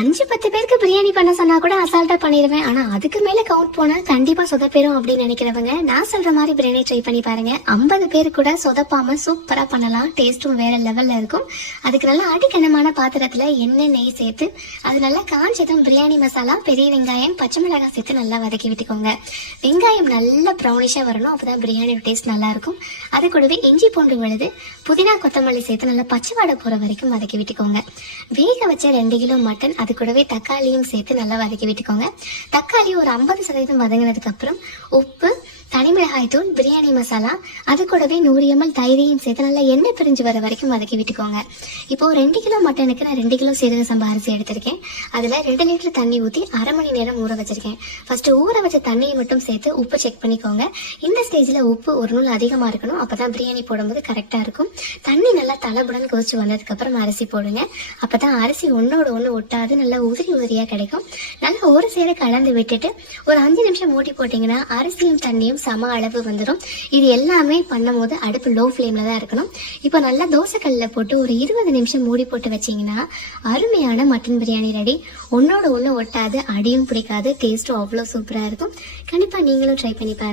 5-10 பேருக்கு பிரியாணி பண்ண சொன்னா கூட அசால்ட்டா பண்ணிடுவேன். ஆனா அதுக்கு மேல கவுண்ட் போனா கண்டிப்பா சொதப்பேரும் அப்படின்னு நினைக்கிறவங்க நான் சொல்ற மாதிரி பிரியாணி ட்ரை பண்ணி பாருங்க. 50 பேரு கூட சொதப்பாம சூப்பரா பண்ணலாம். டேஸ்டும் வேற லெவல்ல இருக்கும். அதுக்கு நல்லா அடிக்கனமான பாத்திரத்துல எண்ணெய் நெய் சேர்த்து அது நல்லா காஞ்சதும் பிரியாணி மசாலா, பெரிய வெங்காயம், பச்சை மிளகாய் சேர்த்து நல்லா வதக்கி விட்டுக்கோங்க. வெங்காயம் நல்லா ப்ரௌனிஷா வரணும், அப்பதான் பிரியாணியோட டேஸ்ட் நல்லா இருக்கும். அது கூடவே இஞ்சி பூண்டு விழுது, புதினா, கொத்தமல்லி சேர்த்து நல்லா பச்சை வாடை போற வரைக்கும் வதக்கி விட்டுக்கோங்க. வேக வச்ச 2 கிலோ மட்டன், அது கூடவே தக்காளியும் சேர்த்து நல்லா வதக்கி விட்டுக்கோங்க. தக்காளி ஒரு 50% வதங்கினதுக்கு அப்புறம் உப்பு, தனி மிளகாய் தூள், பிரியாணி மசாலா, அது கூடவே 100 ml தயிரையும் சேர்த்து நல்லா எண்ணெய் பிரிஞ்சு வர வரைக்கும் வதக்கி விட்டுக்கோங்க. இப்போ 2 கிலோ மட்டனுக்கு நான் 2 கிலோ சீரக சம்பா அரிசி எடுத்திருக்கேன். அதுல 2 லிட்டர் தண்ணி ஊற்றி 1/2 மணி நேரம் ஊற வச்சிருக்கேன். ஃபர்ஸ்ட் ஊற வச்ச தண்ணியை மட்டும் சேர்த்து உப்பு செக் பண்ணிக்கோங்க. இந்த ஸ்டேஜ்ல உப்பு ஒரு நூல் அதிகமா இருக்கணும், அப்பதான் பிரியாணி போடும்போது கரெக்டா இருக்கும். தண்ணி நல்லா தளபுடன் கொதிச்சு வந்ததுக்கு அப்புறம் அரிசி போடுங்க. அப்பதான் அரிசி ஒன்னோட ஒண்ணு ஒட்டாது, நல்லா உதிரியா கிடைக்கும். நல்லா ஒரு சேர கலந்து விட்டுட்டு ஒரு 5 நிமிஷம் மூடி போட்டீங்கன்னா அரிசியும் தண்ணியும் சம அளவு வந்துடும். இது எல்லாமே பண்ணும் போது அடுப்பு லோ ஃப்ளேம்ல தான் இருக்கணும். இப்போ நல்லா தோசை கல்ல போட்டு ஒரு 20 நிமிஷம் மூடி போட்டு வச்சீங்கன்னா அருமையான மட்டன் பிரியாணி ரெடி. ஒன்னோட ஒண்ணு ஒட்டாது, அடியும் பிடிக்காது, டேஸ்ட்டும் அவ்வளோ சூப்பரா இருக்கும். கண்டிப்பா நீங்களும் ட்ரை பண்ணி பாருங்க.